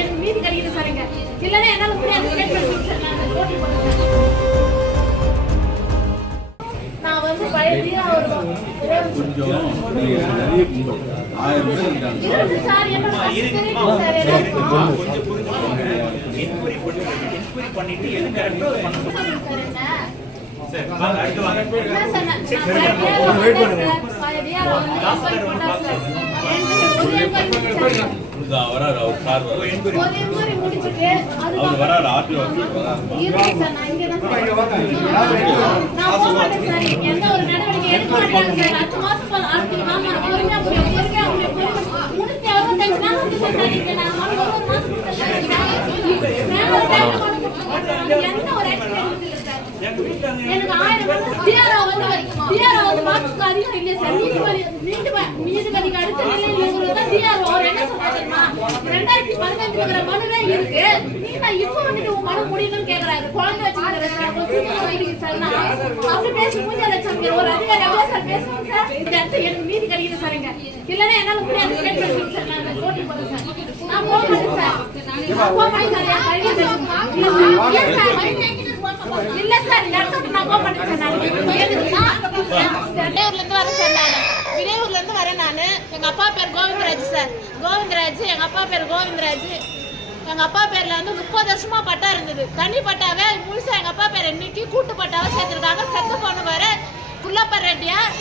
எனக்கு மீதி கிடைக்குது சாருங்க. இல்லைன்னா என்னால முடியாது. ஸ்டேட்மெண்ட் சார் நான் போட்டி போடுறேன். நான் வந்து பழைய சார் என்ன பண்ணிட்டு எது கரெக்டோ எனக்கு 1000 டிஆர்ஓ வந்து மார்க்ஸ்க்கு அதிகம் இல்லை சார். நீதிபதிக்கு அடுத்த நிலையில் தான் டிஆர்ஓ என்ன சொன்னாருமா 2015 இருக்கிற மனுவே இருக்கு. நீ இப்போ வந்துட்டு உன் மனு முடியுதுன்னு கேட்கறாரு. குழந்தை வச்சுக்கிறேன் சார். அப்படி பேசி மூஞ்சால வச்சிருக்கேன். ஒரு அதிகாரி எவ்வளோ சார் பேசணும் சார்? இந்த இடத்துல எனக்கு நீதி கிடைக்குது சாருங்க. இல்லைன்னா என்னால முடியாது. ஸ்டேட்மெண்ட் சார் நான் போட்டி போடுறேன் சார். நான் போக மாட்டேன் சார். இல்ல சார் இடத்துக்கு நான் போக மாட்டேன் சார். விடையூர்ல இருந்து வரேன் நானு. எங்க அப்பா பேர் கோவிந்தராஜ் சார். எங்க அப்பா பேர் கோவிந்தராஜ். எங்க அப்பா பேர்ல வந்து 30 வருஷமா பட்டா இருந்தது. தனி பட்டாவே முழுசா எங்க அப்பா பேர் இன்னைக்கு கூட்டு பட்டாவை சேர்த்திருக்காங்க. செத்து போன வேற குள்ளப்ப ரெட்டியார்.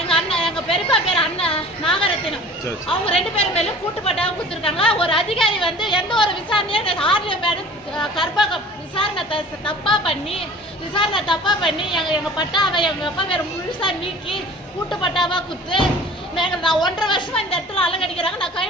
எங்க அண்ணன் எங்க பெரியப்பா பேர் அண்ணன் நாகரத்தினம். அவங்க 2 பேரும் மேலும் கூட்டு பட்டாவை கொடுத்துருக்காங்க. ஒரு அதிகாரி வந்து எந்த ஒரு விசாரணையும் ஆர்லியம் கர்ப்பகம் விசாரணை தப்பா பண்ணி எங்க பட்டாவை எங்க அப்பா பேர் முழுசா நீக்கி கூட்டு பட்டாவா குத்து நான் 1.5 வருஷமா இந்த இடத்துல அலங்கடிக்கிறாங்க. நான் கை